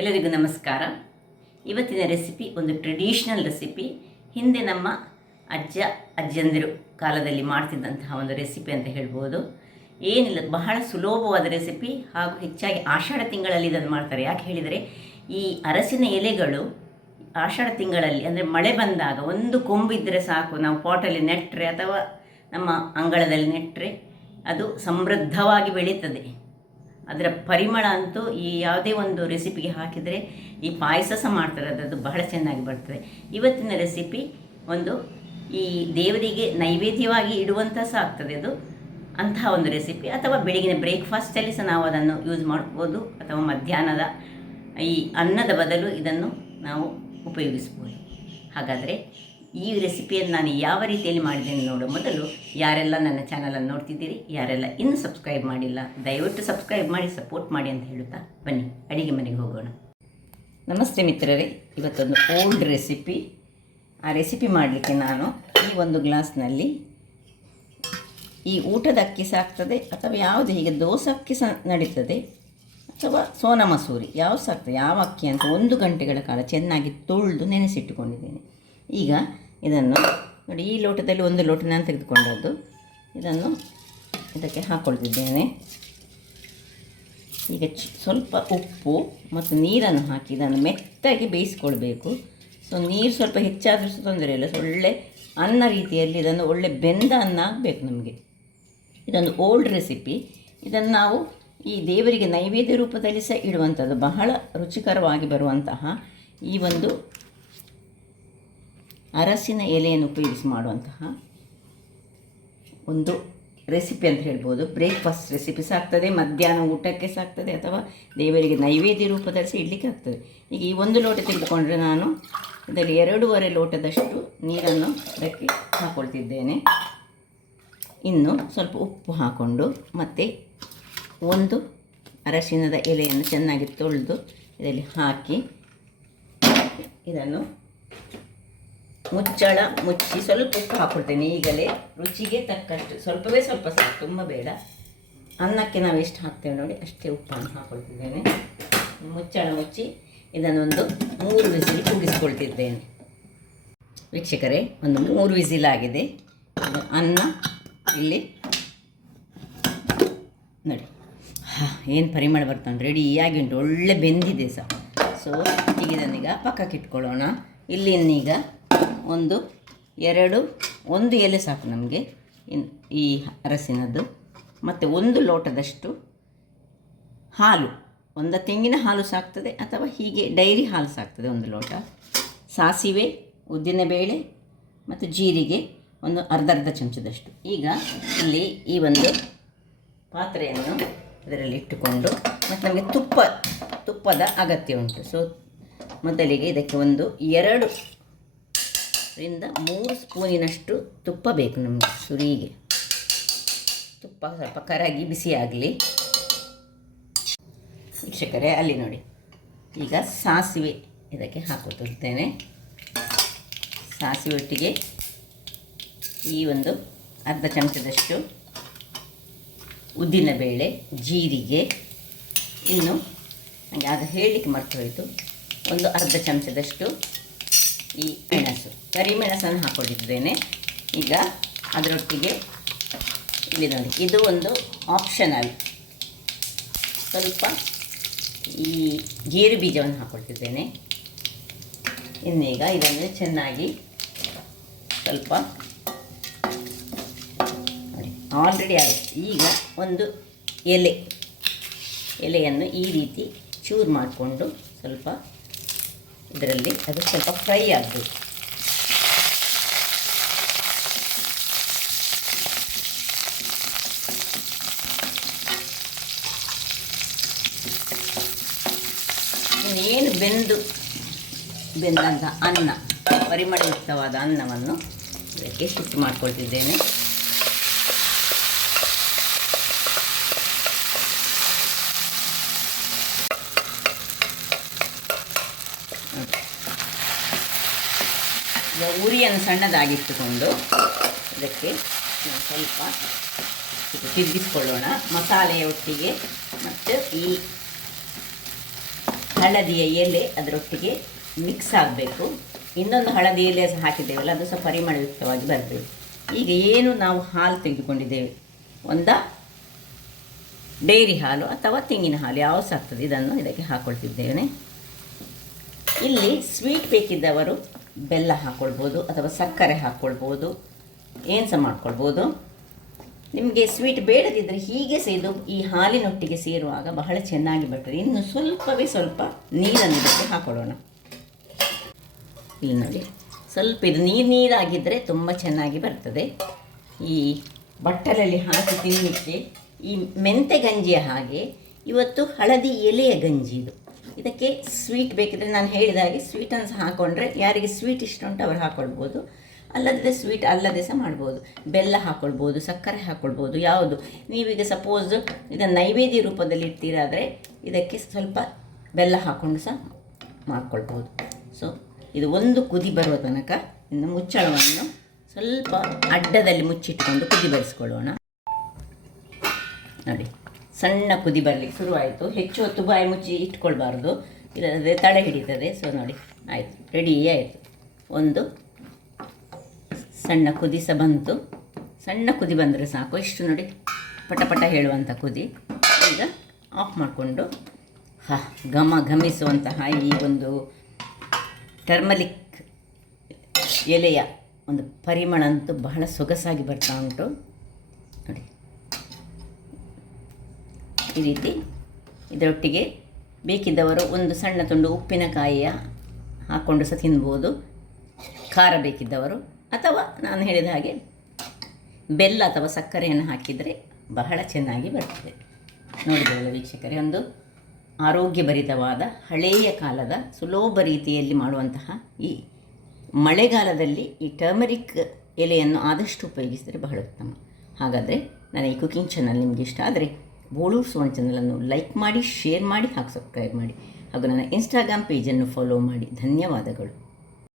ಎಲ್ಲರಿಗೂ ನಮಸ್ಕಾರ. ಇವತ್ತಿನ ರೆಸಿಪಿ ಒಂದು ಟ್ರೆಡಿಷ್ನಲ್ ರೆಸಿಪಿ. ಹಿಂದೆ ನಮ್ಮ ಅಜ್ಜಂದಿರು ಕಾಲದಲ್ಲಿ ಮಾಡ್ತಿದ್ದಂತಹ ಒಂದು ರೆಸಿಪಿ ಅಂತ ಹೇಳ್ಬೋದು. ಏನಿಲ್ಲ, ಬಹಳ ಸುಲಭವಾದ ರೆಸಿಪಿ ಹಾಗೂ ಹೆಚ್ಚಾಗಿ ಆಷಾಢ ತಿಂಗಳಲ್ಲಿ ಇದನ್ನು ಮಾಡ್ತಾರೆ. ಯಾಕೆ ಹೇಳಿದರೆ, ಈ ಅರಸಿನ ಎಲೆಗಳು ಆಷಾಢ ತಿಂಗಳಲ್ಲಿ ಅಂದರೆ ಮಳೆ ಬಂದಾಗ ಒಂದು ಕೊಂಬಿದ್ದರೆ ಸಾಕು, ನಾವು ಪಾಟಲ್ಲಿ ನೆಟ್ಟರೆ ಅಥವಾ ನಮ್ಮ ಅಂಗಳದಲ್ಲಿ ನೆಟ್ಟರೆ ಅದು ಸಮೃದ್ಧವಾಗಿ ಬೆಳೀತದೆ. ಅದರ ಪರಿಮಳ ಅಂತೂ ಈ ಯಾವುದೇ ಒಂದು ರೆಸಿಪಿಗೆ ಹಾಕಿದರೆ, ಈ ಪಾಯಸ ಸಹ ಮಾಡ್ತಾರೆ, ಅದರದ್ದು ಬಹಳ ಚೆನ್ನಾಗಿ ಬರ್ತದೆ. ಇವತ್ತಿನ ರೆಸಿಪಿ ಒಂದು ಈ ದೇವರಿಗೆ ನೈವೇದ್ಯವಾಗಿ ಇಡುವಂಥ ಸಹ ಆಗ್ತದೆ ಅದು, ಅಂತಹ ಒಂದು ರೆಸಿಪಿ. ಅಥವಾ ಬೆಳಗಿನ ಬ್ರೇಕ್ಫಾಸ್ಟಲ್ಲಿ ಸಹ ನಾವು ಅದನ್ನು ಯೂಸ್ ಮಾಡ್ಬೋದು, ಅಥವಾ ಮಧ್ಯಾಹ್ನದ ಈ ಅನ್ನದ ಬದಲು ಇದನ್ನು ನಾವು ಉಪಯೋಗಿಸ್ಬೋದು. ಹಾಗಾದರೆ ಈ ರೆಸಿಪಿಯನ್ನು ನಾನು ಯಾವ ರೀತಿಯಲ್ಲಿ ಮಾಡಿದ್ದೇನೆ ನೋಡೋ ಮೊದಲು, ಯಾರೆಲ್ಲ ನನ್ನ ಚಾನಲನ್ನು ನೋಡ್ತಿದ್ದೀರಿ, ಯಾರೆಲ್ಲ ಇನ್ನೂ ಸಬ್ಸ್ಕ್ರೈಬ್ ಮಾಡಿಲ್ಲ, ದಯವಿಟ್ಟು ಸಬ್ಸ್ಕ್ರೈಬ್ ಮಾಡಿ, ಸಪೋರ್ಟ್ ಮಾಡಿ ಅಂತ ಹೇಳುತ್ತಾ ಬನ್ನಿ ಅಡಿಗೆ ಮನೆಗೆ ಹೋಗೋಣ. ನಮಸ್ತೆ ಮಿತ್ರರೇ, ಇವತ್ತೊಂದು ಓಲ್ಡ್ ರೆಸಿಪಿ. ಆ ರೆಸಿಪಿ ಮಾಡಲಿಕ್ಕೆ ನಾನು ಈ ಒಂದು ಗ್ಲಾಸ್ನಲ್ಲಿ ಈ ಊಟದ ಅಕ್ಕಿ ಸಾಕ್ತದೆ, ಅಥವಾ ಯಾವುದು ಹೀಗೆ ದೋಸೆ ಅಕ್ಕಿ ಸಹ ನಡೀತದೆ, ಅಥವಾ ಸೋನಾ ಮಸೂರಿ ಯಾವ ಸಾಕ್ತದೆ, ಯಾವ ಅಕ್ಕಿ ಅಂತ 1 ಗಂಟೆಗಳ ಕಾಲ ಚೆನ್ನಾಗಿ ತೊಳೆದು ನೆನೆಸಿಟ್ಟುಕೊಂಡಿದ್ದೇನೆ. ಈಗ ಇದನ್ನು ನೋಡಿ, ಈ ಲೋಟದಲ್ಲಿ 1 ಲೋಟ ನಾನು ತೆಗೆದುಕೊಂಡದ್ದು, ಇದನ್ನು ಇದಕ್ಕೆ ಹಾಕ್ಕೊಳ್ತಿದ್ದೇನೆ. ಈಗ ಸ್ವಲ್ಪ ಉಪ್ಪು ಮತ್ತು ನೀರನ್ನು ಹಾಕಿ ಇದನ್ನು ಮೆತ್ತಗೆ ಬೇಯಿಸ್ಕೊಳ್ಬೇಕು. ಸೊ ನೀರು ಸ್ವಲ್ಪ ಹೆಚ್ಚಾದರೂ ಸಹ ತೊಂದರೆ ಇಲ್ಲ, ಒಳ್ಳೆ ಅನ್ನ ರೀತಿಯಲ್ಲಿ ಇದನ್ನು ಒಳ್ಳೆ ಬೆಂದ ಅನ್ನ ಆಗಬೇಕು ನಮಗೆ. ಇದೊಂದು ಓಲ್ಡ್ ರೆಸಿಪಿ. ಇದನ್ನು ನಾವು ಈ ದೇವರಿಗೆ ನೈವೇದ್ಯ ರೂಪದಲ್ಲಿ ಸಹ ಇಡುವಂಥದ್ದು, ಬಹಳ ರುಚಿಕರವಾಗಿ ಬರುವಂತಹ ಈ ಒಂದು ಅರಸಿನ ಎಲೆಯನ್ನು ಉಪಯೋಗಿಸಿ ಮಾಡುವಂತಹ ಒಂದು ರೆಸಿಪಿ ಅಂತ ಹೇಳ್ಬೋದು. ಬ್ರೇಕ್ಫಾಸ್ಟ್ ರೆಸಿಪಿ ಸಾಕ್ತದೆ, ಮಧ್ಯಾಹ್ನ ಊಟಕ್ಕೆ ಸಾಕ್ತದೆ, ಅಥವಾ ದೇವರಿಗೆ ನೈವೇದ್ಯ ರೂಪದಲ್ಲಿ ಸಹ ಇಡಲಿಕ್ಕೆ ಆಗ್ತದೆ. ಈಗ ಈ 1 ಲೋಟ ತೆಗೆದುಕೊಂಡ್ರೆ ನಾನು ಇದರಲ್ಲಿ 2.5 ಲೋಟದಷ್ಟು ನೀರನ್ನು ಅದಕ್ಕೆ ಹಾಕ್ಕೊಳ್ತಿದ್ದೇನೆ. ಇನ್ನು ಸ್ವಲ್ಪ ಉಪ್ಪು ಹಾಕ್ಕೊಂಡು ಮತ್ತು 1 ಅರಸಿನದ ಎಲೆಯನ್ನು ಚೆನ್ನಾಗಿ ತೊಳೆದು ಇದರಲ್ಲಿ ಹಾಕಿ ಇದನ್ನು ಮುಚ್ಚಳ ಮುಚ್ಚಿ ಸ್ವಲ್ಪ ಉಪ್ಪು ಹಾಕ್ಕೊಳ್ತೇನೆ. ಈಗಲೇ ರುಚಿಗೆ ತಕ್ಕಷ್ಟು, ಸ್ವಲ್ಪವೇ ಸ್ವಲ್ಪ ಸಾಕು, ತುಂಬ ಬೇಡ. ಅನ್ನಕ್ಕೆ ನಾವು ಎಷ್ಟು ಹಾಕ್ತೇವೆ ನೋಡಿ ಅಷ್ಟೇ ಉಪ್ಪನ್ನು ಹಾಕ್ಕೊಳ್ತಿದ್ದೇನೆ. ಮುಚ್ಚಳ ಮುಚ್ಚಿ ಇದನ್ನೊಂದು 3 ವಿಸಿಲ್ ಕೂಗಿಸ್ಕೊಳ್ತಿದ್ದೇನೆ. ವೀಕ್ಷಕರೇ, ಒಂದು 3 ವಿಸಿಲ್ ಆಗಿದೆ. ಅನ್ನ ಇಲ್ಲಿ ನೋಡಿ, ಏನು ಪರಿಮಳ ಬರ್ತಾನೆ, ರೆಡಿಯಾಗಿ ಉಂಟು, ಒಳ್ಳೆ ಬೆಂದಿದೆ ಸಹ. ಸೊ ಈಗ ಇದನ್ನೀಗ ಪಕ್ಕಕ್ಕೆ ಇಟ್ಕೊಳ್ಳೋಣ. ಇಲ್ಲಿ ಇನ್ನೀಗ ಒಂದು ಎಲೆ ಸಾಕು ನಮಗೆ ಈ ಅರಸಿನದ್ದು, ಮತ್ತು 1 ಲೋಟದಷ್ಟು ಹಾಲು, ಒಂದು ತೆಂಗಿನ ಹಾಲು ಸಾಕ್ತದೆ, ಅಥವಾ ಹೀಗೆ ಡೈರಿ ಹಾಲು ಸಾಕ್ತದೆ 1 ಲೋಟ. ಸಾಸಿವೆ, ಉದ್ದಿನಬೇಳೆ ಮತ್ತು ಜೀರಿಗೆ ಒಂದು ಅರ್ಧ ಚಮಚದಷ್ಟು. ಈಗ ಇಲ್ಲಿ ಈ ಒಂದು ಪಾತ್ರೆಯನ್ನು ಇದರಲ್ಲಿ ಇಟ್ಟುಕೊಂಡು, ಮತ್ತು ನಮಗೆ ತುಪ್ಪದ ಅಗತ್ಯ ಉಂಟು. ಸೊ ಮೊದಲಿಗೆ ಇದಕ್ಕೆ 2 ರಿಂದ 3 ಸ್ಪೂನಿನಷ್ಟು ತುಪ್ಪ ಬೇಕು ನಮಗೆ. ಸುರಿಗೆ ತುಪ್ಪ ಸ್ವಲ್ಪ ಕರಗಿ ಬಿಸಿಯಾಗಲಿ. ವೀಕ್ಷಕರೇ, ಅಲ್ಲಿ ನೋಡಿ, ಈಗ ಸಾಸಿವೆ ಇದಕ್ಕೆ ಹಾಕುತ್ತಿದ್ದೇನೆ. ಸಾಸಿವೆ ಒಟ್ಟಿಗೆ ಈ ಒಂದು ಅರ್ಧ ಚಮಚದಷ್ಟು ಉದ್ದಿನಬೇಳೆ, ಜೀರಿಗೆ, ಇನ್ನು ನನಗೆ ಆಗ ಹೇಳಲಿಕ್ಕೆ ಮರ್ತು ಹೋಯಿತು, ಒಂದು ಅರ್ಧ ಚಮಚದಷ್ಟು ಈ ಮೆಣಸು, ಕರಿಮೆಣಸನ್ನು ಹಾಕ್ಕೊಂಡಿದ್ದೇನೆ. ಈಗ ಅದರೊಟ್ಟಿಗೆ ಇಲ್ಲಿ ನೋಡಿ, ಇದು ಒಂದು ಆಪ್ಷನಲ್, ಸ್ವಲ್ಪ ಈ ಗೇರು ಬೀಜವನ್ನು ಹಾಕ್ಕೊಳ್ತಿದ್ದೇನೆ. ಇನ್ನೀಗ ಇದನ್ನು ಚೆನ್ನಾಗಿ ಸ್ವಲ್ಪ ನೋಡಿ, ಆಲ್ರೆಡಿ ಆಯಿತು. ಈಗ ಒಂದು ಎಲೆಯನ್ನು ಈ ರೀತಿ ಚೂರು ಮಾಡಿಕೊಂಡು ಸ್ವಲ್ಪ ಇದರಲ್ಲಿ ಅದು ಸ್ವಲ್ಪ ಫ್ರೈ ಆಗಬೇಕು. ಏನು ಬೆಂದಂಥ ಅನ್ನ, ಪರಿಮಳಯುಕ್ತವಾದ ಅನ್ನವನ್ನು ಇದಕ್ಕೆ ಶಿಫ್ಟ್ ಮಾಡ್ಕೊಳ್ತಿದ್ದೇನೆ. ಉರಿಯನ್ನು ಸಣ್ಣದಾಗಿಟ್ಟುಕೊಂಡು ಇದಕ್ಕೆ ಸ್ವಲ್ಪ ತಿರುಗಿಸ್ಕೊಳ್ಳೋಣ. ಮಸಾಲೆಯ ಒಟ್ಟಿಗೆ ಮತ್ತು ಈ ಹಳದಿಯ ಎಲೆ ಅದರೊಟ್ಟಿಗೆ ಮಿಕ್ಸ್ ಆಗಬೇಕು. ಇನ್ನೊಂದು ಹಳದಿ ಎಲೆ ಸಹ ಹಾಕಿದ್ದೇವಲ್ಲ, ಅದು ಸಹ ಪರಿಮಳಯುಕ್ತವಾಗಿ ಬರಬೇಕು. ಈಗ ಏನು ನಾವು ಹಾಲು ತೆಗೆದುಕೊಂಡಿದ್ದೇವೆ, ಡೈರಿ ಹಾಲು ಅಥವಾ ತೆಂಗಿನ ಹಾಲು ಯಾವ ಸಹ ಆಗ್ತದೆ, ಇದನ್ನು ಇದಕ್ಕೆ ಹಾಕ್ಕೊಳ್ತಿದ್ದೇನೆ. ಇಲ್ಲಿ ಸ್ವೀಟ್ ಬೇಕಿದ್ದವರು ಬೆಲ್ಲ ಹಾಕ್ಕೊಳ್ಬೋದು ಅಥವಾ ಸಕ್ಕರೆ ಹಾಕ್ಕೊಳ್ಬೋದು, ಏನು ಸಹ ಮಾಡ್ಕೊಳ್ಬೋದು. ನಿಮಗೆ ಸ್ವೀಟ್ ಬೇಡದಿದ್ದರೆ ಹೀಗೆ ಸಹ ಇದು ಈ ಹಾಲಿನೊಟ್ಟಿಗೆ ಸೇರುವಾಗ ಬಹಳ ಚೆನ್ನಾಗಿ ಬರ್ತದೆ. ಇನ್ನು ಸ್ವಲ್ಪ ನೀರನ್ನು ಇದಕ್ಕೆ ಹಾಕೊಳ್ಳೋಣ. ಇಲ್ಲಿ ನೋಡಿ, ಸ್ವಲ್ಪ ಇದು ನೀರಾಗಿದ್ದರೆ ತುಂಬ ಚೆನ್ನಾಗಿ ಬರ್ತದೆ. ಈ ಬಟ್ಟಲಲ್ಲಿ ಹಾಕಿ ತಿನ್ನಲಿಕ್ಕೆ ಈ ಮೆಂತೆ ಗಂಜಿಯ ಹಾಗೆ ಇವತ್ತು ಹಳದಿ ಎಲೆಯ ಗಂಜಿ ಇದು. ಇದಕ್ಕೆ ಸ್ವೀಟ್ ಬೇಕಿದ್ರೆ ನಾನು ಹೇಳಿದ ಹಾಗೆ ಸ್ವೀಟನ್ನು ಸಹ ಹಾಕ್ಕೊಂಡ್ರೆ, ಯಾರಿಗೆ ಸ್ವೀಟ್ ಇಷ್ಟ ಉಂಟು ಅವರು ಹಾಕ್ಕೊಳ್ಬೋದು, ಅಲ್ಲದೆ ಸ್ವೀಟ್ ಅಲ್ಲದೆ ಸಹ ಮಾಡ್ಬೋದು. ಬೆಲ್ಲ ಹಾಕ್ಕೊಳ್ಬೋದು, ಸಕ್ಕರೆ ಹಾಕ್ಕೊಳ್ಬೋದು, ಯಾವುದು ನೀವೀಗ ಸಪೋಸ್ ಇದನ್ನು ನೈವೇದ್ಯ ರೂಪದಲ್ಲಿ ಇಡ್ತೀರಾದರೆ ಇದಕ್ಕೆ ಸ್ವಲ್ಪ ಬೆಲ್ಲ ಹಾಕ್ಕೊಂಡು ಸಹ ಮಾಡ್ಕೊಳ್ಬೋದು. ಸೊ ಇದು ಒಂದು ಕುದಿ ಬರುವ ತನಕ ಇನ್ನು ಮುಚ್ಚಳವನ್ನು ಸ್ವಲ್ಪ ಅಡ್ಡದಲ್ಲಿ ಮುಚ್ಚಿಟ್ಕೊಂಡು ಕುದಿ ಬರಿಸ್ಕೊಳ್ಳೋಣ. ನೋಡಿ, ಸಣ್ಣ ಕುದಿ ಬರಲಿಕ್ಕೆ ಶುರುವಾಯಿತು. ಹೆಚ್ಚು ಹೊತ್ತು ಬಾಯಿ ಮುಚ್ಚಿ ಇಟ್ಕೊಳ್ಬಾರ್ದು, ಇಲ್ಲದೆ ತಡೆ ಹಿಡಿತದೆ. ಸೊ ನೋಡಿ, ಆಯಿತು, ರೆಡಿ ಆಯಿತು. ಒಂದು ಸಣ್ಣ ಕುದಿ ಸಹ ಬಂತು. ಸಣ್ಣ ಕುದಿ ಬಂದರೆ ಸಾಕು, ಇಷ್ಟು ನೋಡಿ, ಪಟ ಹೇಳುವಂಥ ಕುದಿ. ಈಗ ಆಫ್ ಮಾಡಿಕೊಂಡು ಘಮಿಸುವಂತಹ ಈ ಒಂದು ಟರ್ಮರಿಕ್ ಎಲೆಯ ಒಂದು ಪರಿಮಳ ಅಂತೂ ಬಹಳ ಸೊಗಸಾಗಿ ಬರ್ತಾ ಉಂಟು ನೋಡಿ. ಈ ರೀತಿ ಇದರೊಟ್ಟಿಗೆ ಬೇಕಿದ್ದವರು ಒಂದು ಸಣ್ಣ ತುಂಡು ಉಪ್ಪಿನಕಾಯಿಯ ಹಾಕ್ಕೊಂಡು ಸಹ ತಿನ್ಬೋದು, ಖಾರ ಬೇಕಿದ್ದವರು, ಅಥವಾ ನಾನು ಹೇಳಿದ ಹಾಗೆ ಬೆಲ್ಲ ಅಥವಾ ಸಕ್ಕರೆಯನ್ನು ಹಾಕಿದರೆ ಬಹಳ ಚೆನ್ನಾಗಿ ಬರ್ತದೆ. ನೋಡಿದ್ರಲ್ಲ ವೀಕ್ಷಕರೇ, ಒಂದು ಆರೋಗ್ಯಭರಿತವಾದ ಹಳೆಯ ಕಾಲದ ಸುಲಭ ರೀತಿಯಲ್ಲಿ ಮಾಡುವಂತಹ ಈ ಮಳೆಗಾಲದಲ್ಲಿ ಈ ಟರ್ಮರಿಕ್ ಎಲೆಯನ್ನು ಆದಷ್ಟು ಉಪಯೋಗಿಸಿದರೆ ಬಹಳ ಉತ್ತಮ. ಹಾಗಾದರೆ ನನ್ನ ಈ ಕುಕಿಂಗ್ ಚಾನಲ್ ನಿಮಗೆ ಇಷ್ಟ ಆದರೆ ಬೋಳೂರು ಸುವರ್ಣ ಚಾನಲನ್ನು ಲೈಕ್ ಮಾಡಿ, ಶೇರ್ ಮಾಡಿ, ಹಾಗೂ ಸಬ್ಸ್ಕ್ರೈಬ್ ಮಾಡಿ, ಹಾಗೂ ನನ್ನ ಇನ್ಸ್ಟಾಗ್ರಾಮ್ ಪೇಜನ್ನು ಫಾಲೋ ಮಾಡಿ. ಧನ್ಯವಾದಗಳು.